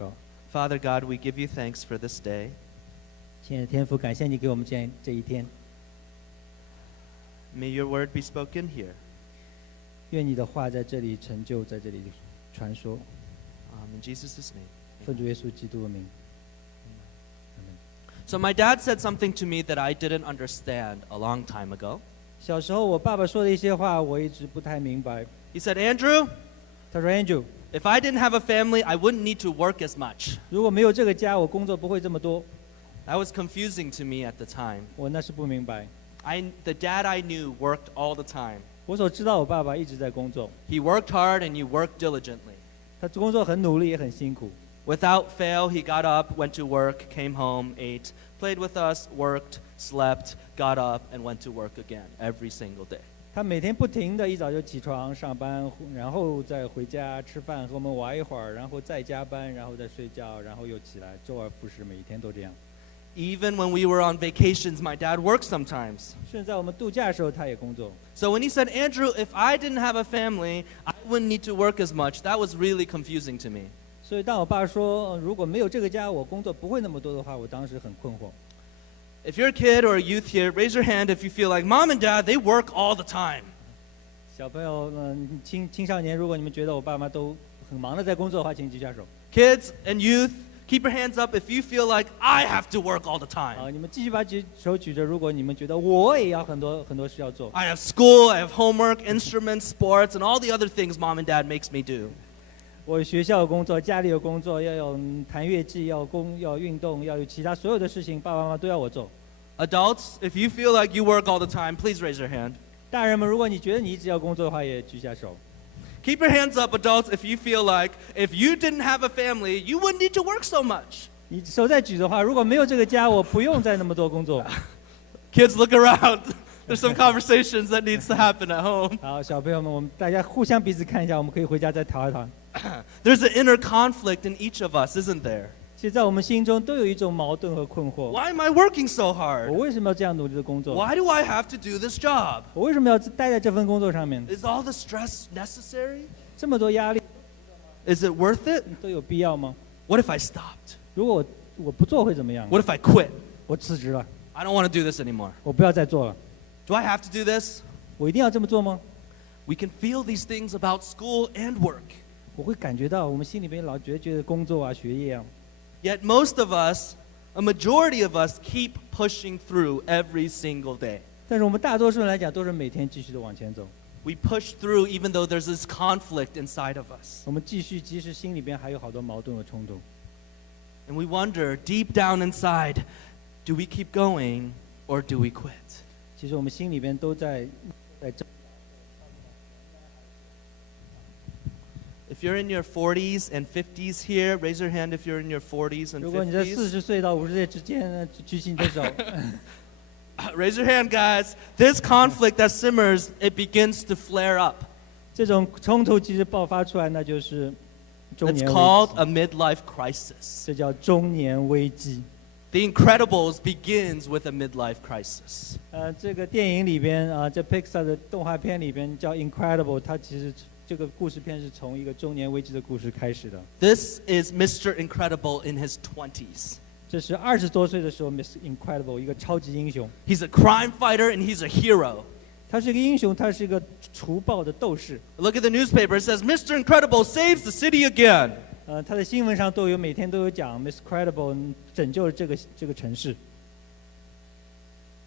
告。Father God, we give you thanks for this day. 亲爱的天父，感谢你给我们这一天， May your word be spoken here. 愿你的话在这里成就，在这里传说。In Jesus' name. 奉主耶稣基督的名。So my dad said something to me that I didn't understand a long time ago. 小时候我爸爸说的一些话，我一直不太明白。He said, Andrew, 他说 Andrew， if I didn't have a family, I wouldn't need to work as much. 如果没有这个家，我工作不会这么多。That was confusing to me at the time. 我那是不明白。The dad I knew worked all the time. 我所知道，我爸爸一直在工作。He worked hard and he worked diligently. 他工作很努力，也很辛苦。Without fail, he got up, went to work, came home, ate, played with us, worked, slept, got up, and went to work again every single day. 他每天不停的一早就起床上班，然后再回家吃饭，和我们玩一会儿，然后再加班，然后再睡觉，然后又起来，周而复始，每一天都这样。Even when we were on vacations, my dad worked sometimes. 甚至在我们度假的时候，他也工作。So when he said, Andrew, if I didn't have a family, I wouldn't need to work as much, that was really confusing to me. 所以当我爸说如果没有这个家，我工作不会那么多的话，我当时很困惑。If you're a kid or a youth here, raise your hand if you feel like mom and dad, they work all the time. 小朋友，青少年，如果你们觉得我爸妈都很忙的在工作的话，请举下手。Kids and youth, keep your hands up if you feel like I have to work all the time. 你们继续把手举着，如果你们觉得我也要很多事要做。I have school, I have homework, instruments, sports, and all the other things mom and dad makes me do. 我学校有工作，家里有工作，要有弹乐器，要运动，要有其他所有的事情，爸爸妈妈都要我做。Adults, if you feel like you work all the time, please raise your hand. 大人们，如果你觉得你一直要工作的话，也举下手。Keep your hands up, adults, if you feel like if you didn't have a family, you wouldn't need to work so much. 你手再举的话，如果没有这个家，我不用再那么多工作。Kids, look around. There's some conversations that needs to happen at home. 好，小朋友们，我们大家互相彼此看一下，我们可以回家再讨一讨。There's an inner conflict in each of us, isn't there? 其实在我们心中都有一种矛盾和困惑。Why am I working so 我 hard? 为什么要这样努力的工作？ Why do I have to do this job? 我为什么要待在这份工作上面？ Is all the stress necessary? 这么多压力， Is it worth it? 都有必要吗？ What if I stopped? 如果我不做会怎么样？ What if I quit? 我辞职了， I don't want to do this anymore. 我不要再做了。 Do I have to do this? 我一定要这么做吗？ We can feel these things about school and work. 我会感觉到我们心里面老觉得工作啊、学业啊。 Yet most of us, a majority of us, keep pushing through every single day. 但是我们大多数人来讲，都是每天继续的往前走。 We push through even though there's this conflict inside of us. 我们继续，即使心里边还有好多矛盾和冲突。 And we wonder, deep down inside, do we keep going or do we quit? 其实我们心里边都在争。 If you're in your 40s and 50s here, raise your hand if you're in your 40s and 如果你在 50s. 40岁到50岁之间呢，举起你的手。Raise your hand, guys. This conflict that simmers, it begins to flare up. 这种冲突其实爆发出来，那就是中 It's 年危 called 机。 a midlife crisis. 这叫中年危机。 The Incredibles begins with a midlife crisis. 这个电影里边啊，这 Pixar 的动画片里边叫 Incredible， 它其实这个故事片是从一个中年危机的故事开始的。 This is Mr. Incredible in his 20s. 这是20多岁的时候 ，Mr. Incredible 一个超级英雄。 He's a crime fighter and he's a hero. 他是一个英雄，他是一个除暴的斗士。 Look at the newspaper. It says Mr. Incredible saves the city again. 他的新闻上都有，每天都有讲 Mr. Incredible 拯救了这个城市。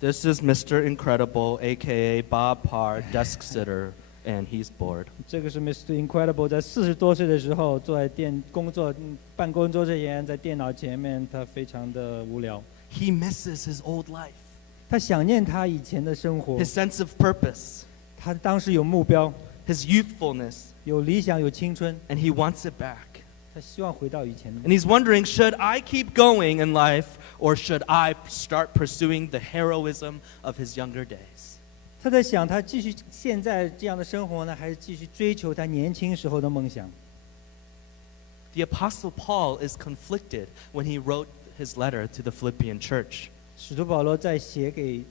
This is Mr. Incredible, aka Bob Parr, desk sitter, and he's bored. 这个是 Mr. Incredible 在40多岁的时候坐在办公桌前，在电脑前面，他非常的无聊。 He misses his old life, 他想念他以前的生活， his sense of purpose, 他当时有目标， his youthfulness, 有理想，有青春， and he wants it back. 他希望回到以前的。 And he's wondering, should I keep going in life or should I start pursuing the heroism of his younger days? 他在想，他继续现在这样的生活呢，还是继续追求他年轻时候的梦想？ The Apostle Paul is conflicted when he wrote his letter to the Philippian church. 使徒保罗在写给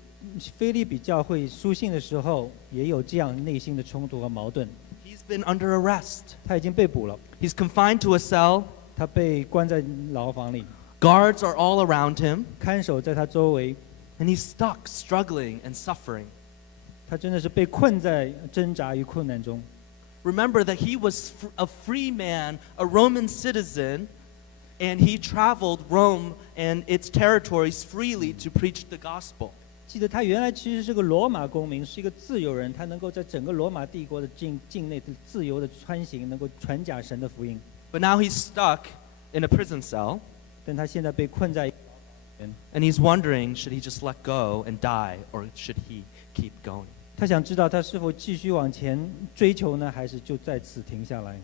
腓立比教会书信的时候，也有这样内心的冲突和矛盾。 He's been under arrest. 他已经被捕了， He's confined to a cell. 他被关在牢房里， Guards are all around him, 看守在他周围， and he's stuck, struggling, and suffering. 他真的是被困在挣扎与困难中。 Remember that he was a free man, a Roman citizen, and he traveled Rome and its territories freely to preach the gospel. 记得他原来其实是个罗马公民，是一个自由人，他能够在整个罗马帝国的境内自由的穿行，能够传讲神的福音。 But now he's stuck in a prison cell, 但他现在被困在， and he's wondering, should he just let go and die, or should he keep going? 他想知道他是否继续往前追求呢，还是就在此停下来。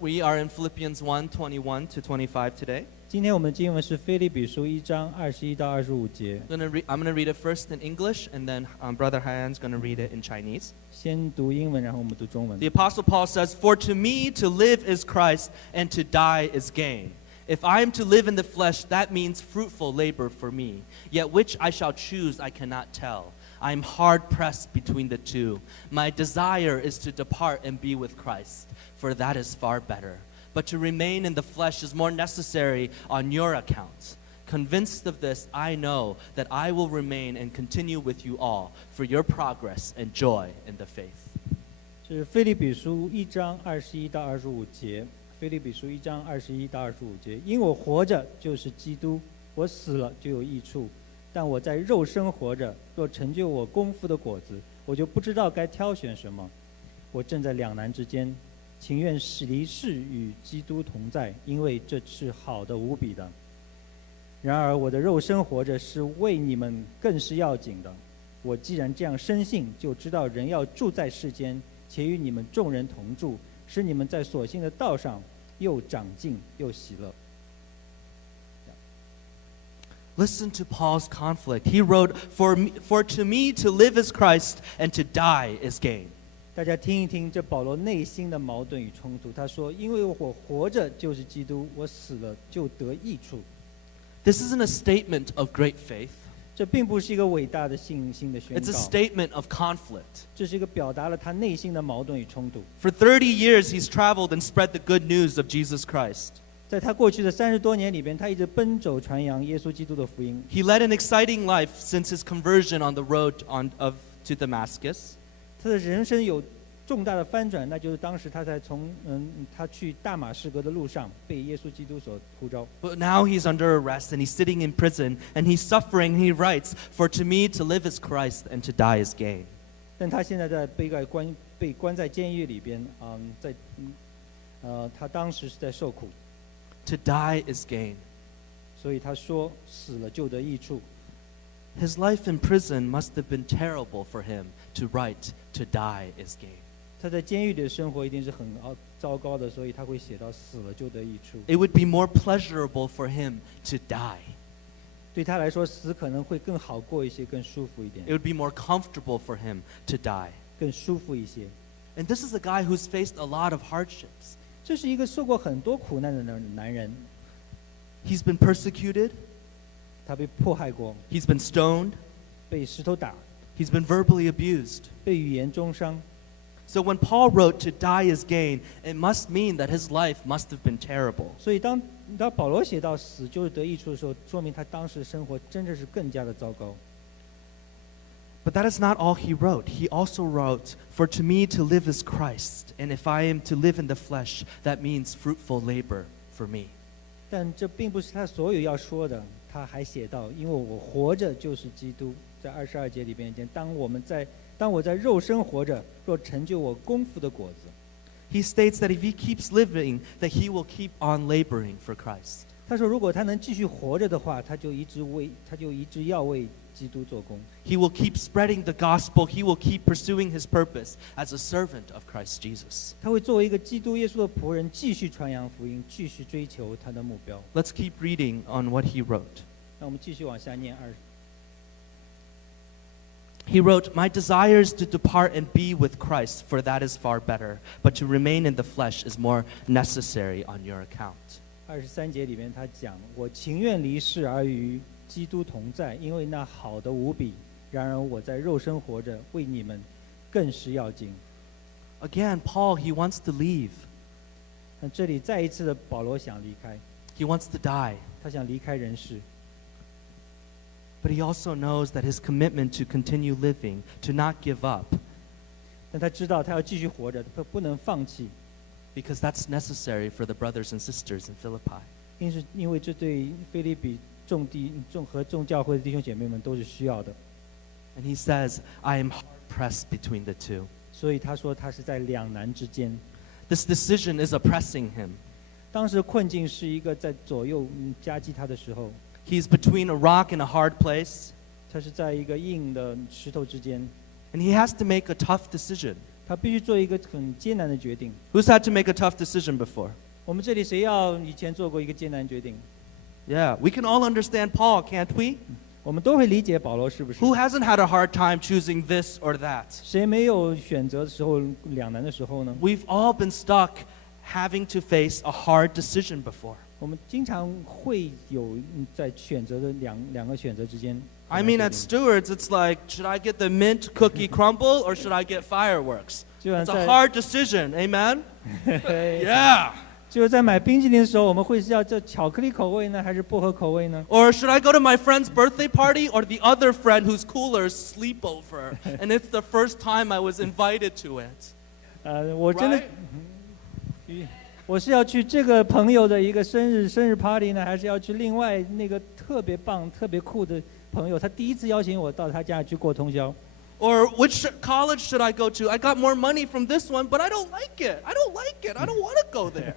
We are in Philippians 1:21 to 25 today. 今天我们的经文是腓立比书1章21到25节。 I'm going to read it first in English, and then Brother Hyan's going to read it in Chinese. 先读英文，然后我们读中文。 The Apostle Paul says, "For to me to live is Christ, and to die is gain. If I am to live in the flesh, that means fruitful labor for me. Yet which I shall choose, I cannot tell. I am hard pressed between the two. My desire is to depart and be with Christ, for that is far better. But to remain in the flesh is more necessary on your account. Convinced of this, I know that I will remain and continue with you all for your progress and joy in the faith." 这是腓立比书1章21到25节。腓立比书1章21到25节，因我活着就是基督，我死了就有益处。但我在肉身活着，若成就我功夫的果子，我就不知道该挑选什么。我正在两难之间，情愿离世与基督同在，因为这是好的无比的。然而我的肉身活着是为你们更是要紧的。我既然这样深信，就知道人要住在世间，且与你们众人同住，使你们在所信的道上又长进又喜乐。 Listen to Paul's conflict. He wrote, For to me to live is Christ, and to die is gain. 大家听一听这保罗内心的矛盾与冲突。他说：“因为我活着就是基督，我死了就得益处。” This isn't a statement of great faith. 这并不是一个伟大的信心的宣 It's a 告， statement of conflict. 这是一个表达了他内心的矛盾与冲突。 For 30 years, he's traveled and spread the good news of Jesus Christ. 在他过去的30多年里边，他一直奔走传扬耶稣基督的福音。 He led an exciting life since his conversion on the road to Damascus. 他的人生有重大的翻转，那就是当时他在他去大马士革的路上被耶稣基督所呼召。 But now he's under arrest and he's sitting in prison and he's suffering. He writes, For to me to live is Christ and to die is gain. 但他现在在被关在监狱里边，他当时是在受苦， To die is gain. 所以他说死了就得益处。 His life in prison must have been terrible for him to write, To die is gain. 他在监狱里的生活一定是很糟糕的，所以他会写到死了就得益处。 It would be more pleasurable for him to die. 对他来说，死可能会更好过一些，更舒服一点 It，would be more comfortable for him to die. 更舒服一些。 And this is a guy who's faced a lot of hardships. 这是一个受过很多苦难的男人， He's been persecuted, 他被迫害过， he's been stoned, 被石头打， he's been verbally abused. 被语言中伤。 So when Paul wrote, To die is gain, it must mean that his life must have been terrible. 所以当保罗写到死就是得益处的时候，说明他当时生活真的是更加的糟糕。 But that is not all he wrote. He also wrote, For to me to live is Christ, and if I am to live in the flesh, that means fruitful labor for me. 但这并不是他所有要说的，他还写到，因为我活着就是基督，在22节里边讲，当我在肉身活着，若成就我功夫的果子。 He states that if he keeps living, that he will keep on laboring for Christ. 他说，如果他能继续活着的话，他就一直要为基督做工。 He will keep spreading the gospel. He will keep pursuing his purpose as a servant of Christ Jesus. 他会作为一个基督耶稣的仆人，继续传扬福音，继续追求他的目标。 Let's keep reading on what he wrote. 那我们继续往下念He wrote, My desire is to depart and be with Christ, for that is far better. But to remain in the flesh is more necessary on your account. 23节里面他讲，我情愿离世而与基督同在，因为那好的无比。然而我在肉身活着，为你们更是要紧。 Again, Paul, he wants to leave. 那这里再一次的保罗想离开， He wants to die. 他想离开人世， But he also knows that his commitment to continue living, to not give up, 但他知道他要继续活着，他不能放弃， because that's necessary for the brothers and sisters in Philippi. 因为这对腓立比众教会的弟兄姐妹们都是需要的， And he says, I am hard pressed between the two. 所以他说他是在两难之间。 This decision is oppressing him. 当时困境是一个在左右夹击他的时候， He's between a rock and a hard place, 他是在一个硬的石头之间， and he has to make a tough decision. 他必须做一个很艰难的决定。 Who's had to make a tough decision before? 我们这里谁要以前做过一个艰难决定？ Yeah, we can all understand Paul, can't we? 我们都会理解保罗是不是？ Who hasn't had a hard time choosing this or that? 谁没有选择的时候两难的时候呢？ We've all been stuck having to face a hard decision before. 我们经常会有在选择的两个选择之间。 I mean, at Stewart's, it's like, should I get the mint cookie crumble or should I get fireworks? 就像 It's a 在 hard decision, amen? Yeah. 就在买冰淇淋的时候，我们会是要这巧克力口味呢，还是薄荷口味呢？ Or should I go to my friend's birthday party or the other friend whose cooler's sleepover? And it's the first time I was invited to it. 我真的 Right?，我是要去这个朋友的一个生日 party 呢，还是要去另外那个特别棒、特别酷的朋友？他第一次邀请我到他家去过通宵。 Or which college should I go to? I got more money from this one, but I don't like it. I don't like it. I don't want to go there.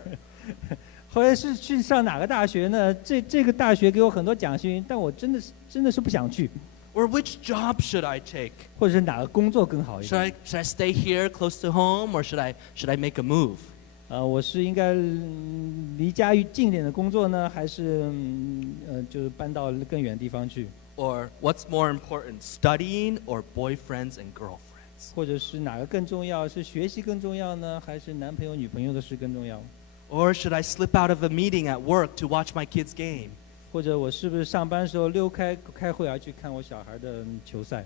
后来是去上哪个大学呢？这个大学给我很多奖学金，但我真的是不想去。 Or which job should I take? 或者是哪个工作更好一 Should 点？ I stay here close to home or should I make a move? 我是应该离家近点的工作呢，还是就是搬到更远的地方去？ Or what's more important, studying or boyfriends and girlfriends? 或者是哪个更重要？是学习更重要呢，还是男朋友女朋友的事更重要？ Or should I slip out of a meeting at work to watch my kids' game? 或者我是不是上班的时候溜开会而去看我小孩的球赛？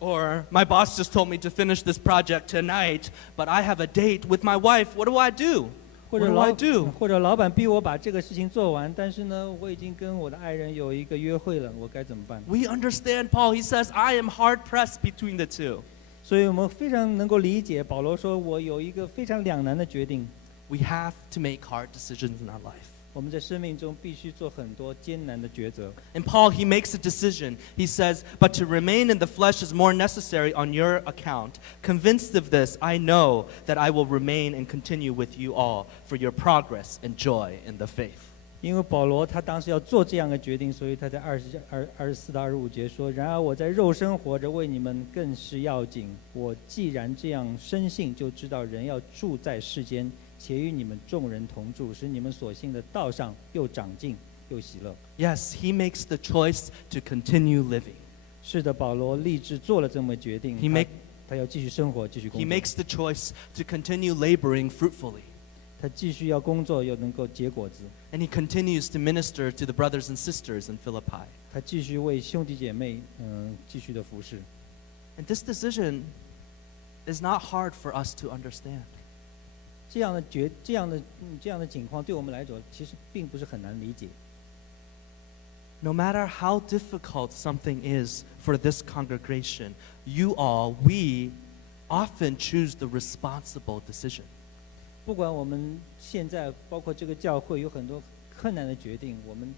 Or my boss just told me to finish this project tonight, but I have a date with my wife. What do I do? 或 What 者 do I do? 或者老板逼我把这个事情做完，但是呢，我已经跟我的爱人有一个约会了，我该怎么办？ We understand Paul. He says, I am hard pressed between the two. 所以我们非常能够理解保罗说，我有一个非常两难的决定。 We have to make hard decisions in our life. 我们在生命中必须做很多艰难的抉择。 And Paul, he makes a decision. He says, but to remain in the flesh is more necessary on your account. Convinced of this, I know that I will remain and continue with you all for your progress and joy in the faith. 因为保罗他当时要做这样的决定，所以他在24到25节说：“然而我在肉身活着，为你们更是要紧。我既然这样深信，就知道人要住在世间，且与你们众人同住，使你们所信的道上又长进又喜乐。” Yes, he makes the choice to continue living. 是的，保罗立志做了这么决定， He make- 他要继续生活，继续工 He 作。 makes the choice to continue laboring fruitfully. 他继续要工作，又能够结果子。 And he continues to minister to the brothers and sisters in Philippi. 他继续为兄弟姐妹，继续的服侍。 And this decision is not hard for us to understand. 这样的情况，对我们来说，其实并不是很难理解。 No matter how difficult something is for this congregation, we often choose the responsible decision. 不管我们现在包括这个教会有很多困难的决定，我们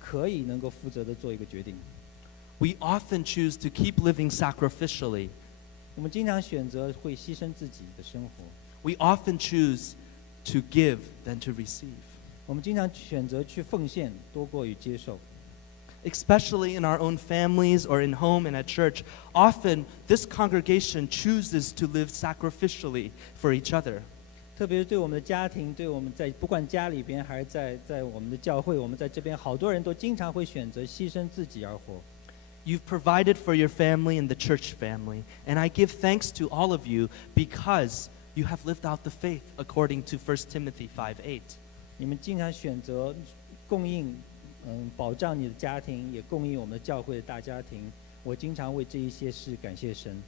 可以能够负责的做一个决定。 We often choose to keep living sacrificially. 我们经常选择会牺牲自己的生活， We often choose to give than to receive. 我们经常选择去奉献多过于接受。 Especially in our own families or in home and at church, often this congregation chooses to live sacrificially for each other. 特别是对我们的家庭，对我们在不管家里边还是在我们的教会，我们在这边好多人都经常会选择牺牲自己而活。 You've provided for your family and the church family, and I give thanks to all of you because you have lived out the faith according to 1 Timothy 5:8. 你们经常选择供应，保障你的家庭，也供应我们的教会的大家庭。我经常为这一些事感谢神。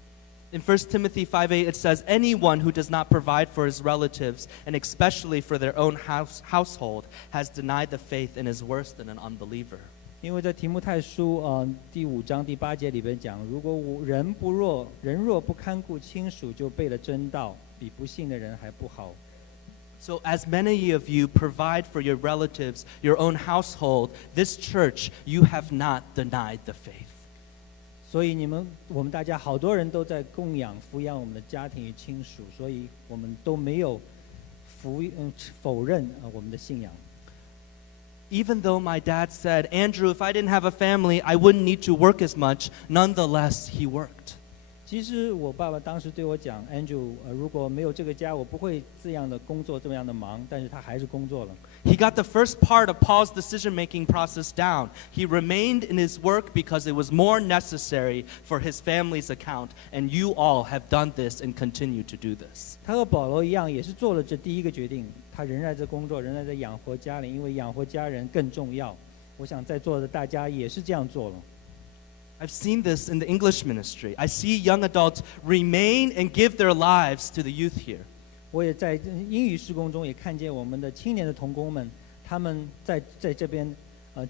In 1 Timothy 5:8, it says, anyone who does not provide for his relatives, and especially for their own household, has denied the faith and is worse than an unbeliever. 因为在提摩太书第5章第8节里边讲，如果人若不看顾亲属，就背了真道，比不信的人还不好。So as many of you provide for your relatives, your own household, this church, you have not denied the faith. 所以我们大家好多人都在供养抚养我们的家庭与亲属，所以我们都没有否认我们的信仰。Even though my dad said, Andrew, if I didn't have a family, I wouldn't need to work as much, nonetheless, he worked. 其实我爸爸当时对我讲 ，Andrew，如果没有这个家，我不会这样的工作，这样的忙。但是他还是工作了。He got the first part of Paul's decision-making process down. He remained in his work because it was more necessary for his family's account, and you all have done this and continue to do this. 他和保罗一样，也是做了这第一个决定。他仍然在工作，仍然在养活家人，因为养活家人更重要。我想在座的大家也是这样做了。I've seen this in the English ministry. I see young adults remain and give their lives to the youth here. 我也在英语事工中也看见我们的青年的同工们，他们在这边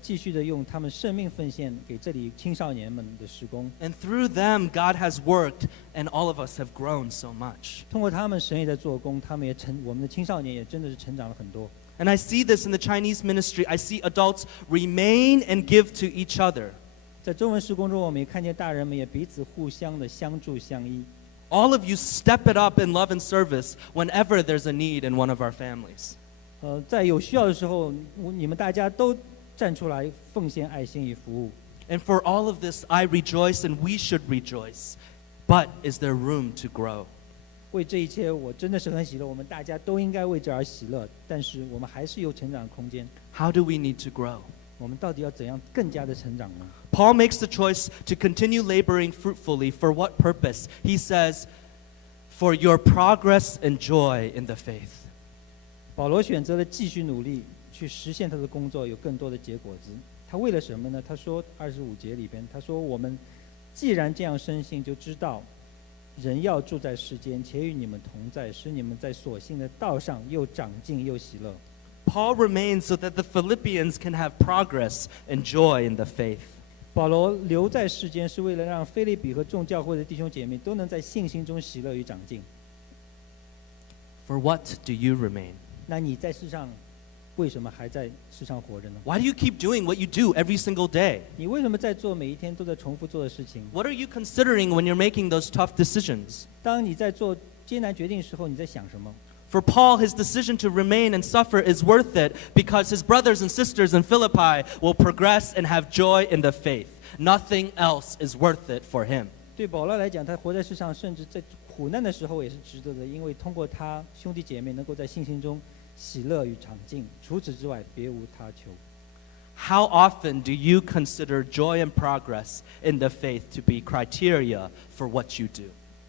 继续的用他们生命奉献给这里青少年们的事工。And through them, God has worked, and all of us have grown so much. 通过他们，神也在做工，我们的青少年也真的是成长了很多。And I see this in the Chinese ministry. I see adults remain and give to each other. 在中文事工中，我们也看见大人们也彼此互相的相助相依。All of you step it up in love and service whenever there's a need in one of our families. 在有需要的时候，你们大家都站出来奉献爱心与服务。And for all of this, I rejoice, and we should rejoice. But is there room to grow? 为这一切，我真的是很喜乐。我们大家都应该为这而喜乐，但是我们还是有成长的空间。How do we need to grow? 我们到底要怎样更加的成长呢？ Paul makes the choice to continue laboring fruitfully. For what purpose? He says, for your progress and joy in the faith. 保罗选择了继续努力，去实现他的工作，有更多的结果子。他为了什么呢？他说25节里边，他说我们既然这样深信，就知道人要住在世间，且与你们同在，使你们在所信的道上又长进又喜乐。Paul remains so that the Philippians can have progress and joy in the faith. 保罗留在世间，是为了让腓立比和众教会的弟兄姐妹都能在信心中喜乐与长进。For what do you remain? 那你在世上，为什么还在世上活着呢？ Why do you keep doing what you do every single day? 你为什么在做每一天都在重复做的事情？ What are you considering when you're making those tough decisions? 当你在做艰难决定的时候，你在想什么？ For Paul, his decision to remain and suffer is worth it because his brothers and sisters in Philippi will progress and have joy in the faith. Nothing else is worth it for him. 对保罗来讲，他活在世上，甚至在苦难的时候也是值得的，因为通过他兄弟姐妹能够在信心中喜乐与长进。除此之外，别无他求。 How often do you consider joy and progress in the faith to be criteria for what you do?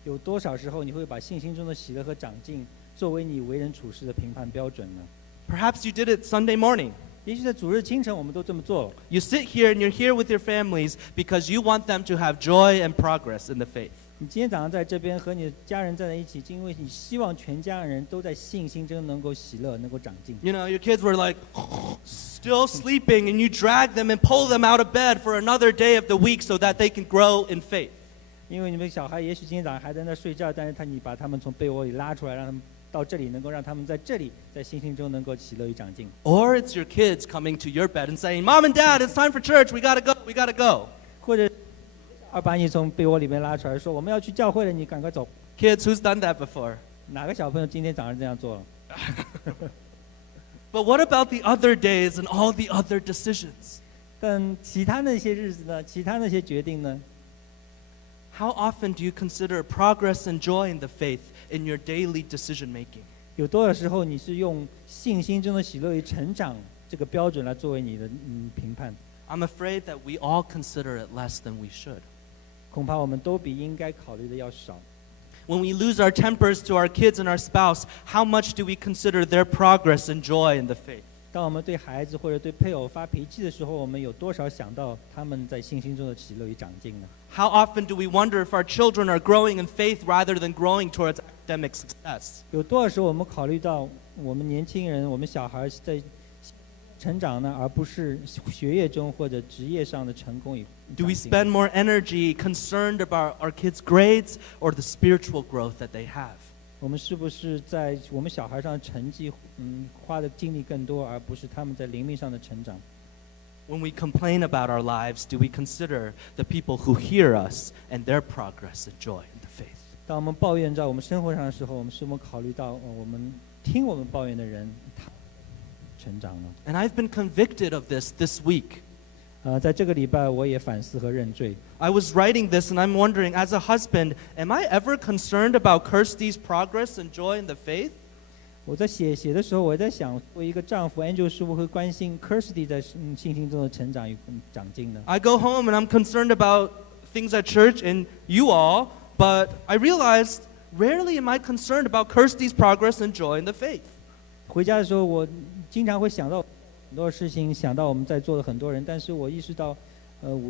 有多少时候你会把信心中的喜乐和长进作为你为人处事的评判标准呢？ Perhaps you did it Sunday morning. 也许在主日清晨，我们都这么做了。You sit here and you're here with your families because you want them to have joy and progress in the faith. 你今天早上在这边和你的家人站在一起，因为你希望全家人都在信心中能够喜乐，能够长进。You know, your kids were like still sleeping, and you drag them and pull them out of bed for another day of the week so that they can grow in faith. 因为你们小孩也许今天早上还在那睡觉，但是你把他们从被窝里拉出来，让他们到这里，能够让他们在这里，在信心中能够喜乐与长进。 Or it's your kids coming to your bed and saying, Mom and Dad, it's time for church. We gotta go. We gotta go. 或者把你从被窝里面拉出来，说我们要去教会了，你赶快走。 Kids, who's done that before? 哪个小朋友今天早上这样做了？ But what about the other days and all the other decisions? 但其他那些日子呢？其他那些决定呢？ How often do you consider progress and joy in the faith in your daily decision making? 有多少时候你是用信心中的喜乐与成长这个标准来作为你的评判？ I'm afraid that we all consider it less than we should. 恐怕我们都比应该考虑的要少。 When we lose our tempers to our kids and our spouse, how much do we consider their progress and joy in the faith? 当我们对孩子或者对配偶发脾气的时候，我们有多少想到他们在信心中的喜乐与长进呢？ How often do we wonder if our children are growing in faith rather than growing towards academic success? 有多少时候我们考虑到我们年轻人、我们小孩在成长呢，而不是学业中或者职业上的成功与 Do we 长进 spend more energy concerned about our kids' grades or the spiritual growth that they have? 我们是不是在我们小孩上的成绩，花的精力更多，而不是他们在灵命上的成长？ When we complain about our lives, do we consider the people who hear us and their progress and joy in the faith? 当我们抱怨在我们生活上的时候，我们是否考虑到，我们听我们抱怨的人，他成长呢？ And I've been convicted of this week. 在这个礼拜，我也反思和认罪。 I was writing this and I'm wondering, as a husband, am I ever concerned about Kirsty's progress and joy in the faith? 我在写的时候，我在想，作为一个丈夫 ，Angel 是否会关心 Kirsty 在信心中的成长与长进呢？ I go home and I'm concerned about things at church and you all, but I realized rarely am I concerned about Kirsty's progress and joy in the faith. 回家的时候，我经常会想到很多事情，想到我们在座的很多人，但是我意识到，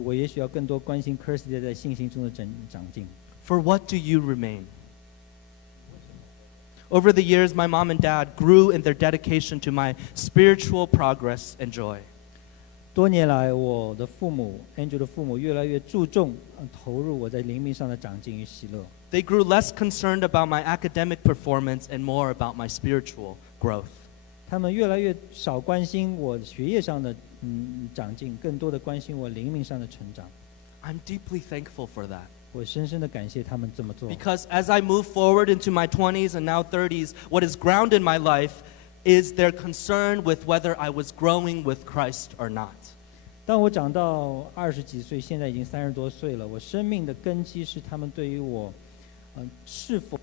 我也许要更多关心 Kirsty 在信心中的长进。 For what do you remain? Over the years, my mom and dad grew in their dedication to my spiritual progress and joy. 多年来，我的父母 Angel 的父母越来越注重投入我在灵命上的长进与喜乐。 They grew less concerned about my academic performance and more about my spiritual growth. 他们越来越少关心我学业上的长进，更多的关心我灵命上的成长。 I'm deeply thankful for that. 我深深的感谢他们这么做。 Because as I move forward into my 20s and now 30s, what is grounded my life is their concern with whether I was growing with Christ or not. 当我长到20几岁，现在已经30多岁了，我生命的根基是他们对于我，是否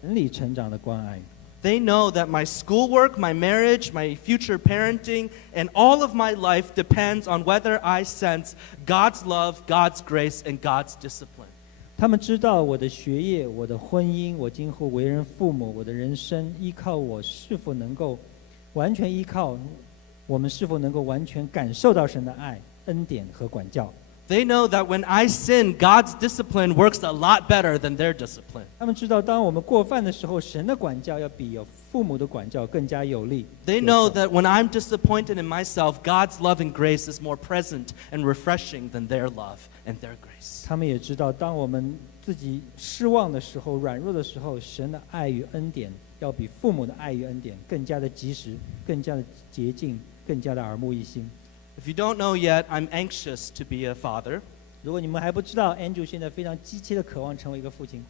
神里成长的关爱。 They know that my schoolwork, my marriage, my future parenting, and all of my life depends on whether I sense God's love, God's grace, and God's discipline. 他们知道我的学业、我的婚姻、我今后为人父母、我的人生，依靠我是否能够完全依靠，我们是否能够完全感受到神的爱、恩典和管教。 They know that when I sin, God's discipline works a lot better than their discipline. 他们知道，当我们过犯的时候，神的管教要比有父母的管教更加有力。 They know that when I'm disappointed in myself, God's love and grace is more present and refreshing than their love and their grace. 他们也知道，当我们自己失望的时候、软弱的时候，神的爱与恩典要比父母的爱与恩典更加的及时、更加的洁净、更加的耳目一新。 If you don't know yet, I'm anxious to be a father. 如果你们还不知道 ，Andrew 现在非常急切的渴望成为一个父亲。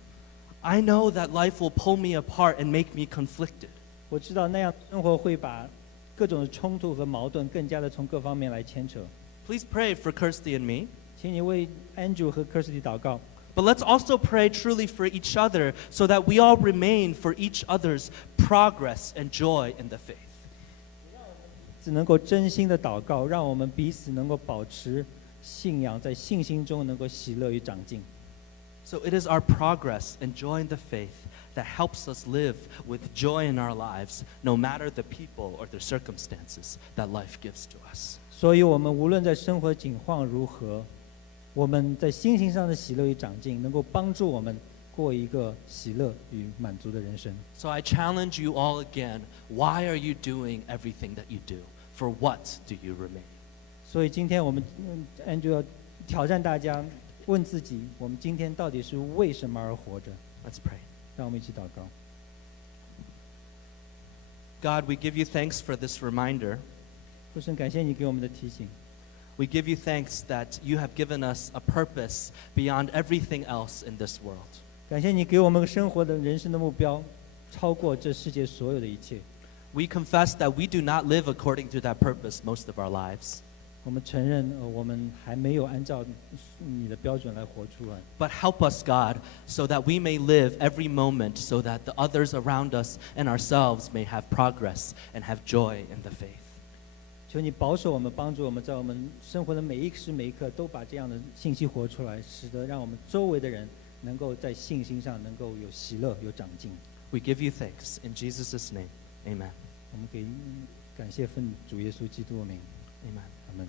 I know that life will pull me apart and make me conflicted. 我知道那样生活会把各种的冲突和矛盾更加的从各方面来牵扯。 Please pray for Kirsty and me. 请你为 Andrew 和 Kirsty 祷告。 But let's also pray truly for each other so that we all remain for each other's progress and joy in the faith. 只能够真心的祷告，让我们彼此能够保持信仰，在信心中能够喜乐与长进。 So it is our progress and joy in the faith that helps us live with joy in our lives, no matter the people or the circumstances that life gives to us. 所以，我们无论在生活境况如何，我们在心情上的喜乐与长进，能够帮助我们过一个喜乐与满足的人生。 So I challenge you all again, why are you doing everything that you do? For what do you remain? 所以，今天我们Andrew 要挑战大家，问自己：我们今天到底是为什么而活着？ Let's pray. 让我们一起祷告。 God, we give you thanks for this reminder. 父神，感谢你给我们的提醒。 We give you thanks that you have given us a purpose beyond everything else in this world. 感谢你给我们生活的人生的目标，超过这世界所有的一切。 We confess that we do not live according to that purpose most of our lives. 我们承认，我们还没有按照你的标准来活出来。 But help us, God, so that we may live every moment so that the others around us and ourselves may have progress and have joy in the faith. 求你保守我们，帮助我们在我们生活的每一时每一刻都把这样的信息活出来，使得让我们周围的人能够在信心上能够有喜乐、有长进。 We give you thanks in Jesus' name. Amen. 我们感谢奉主耶稣基督的名， Amen. 阿门。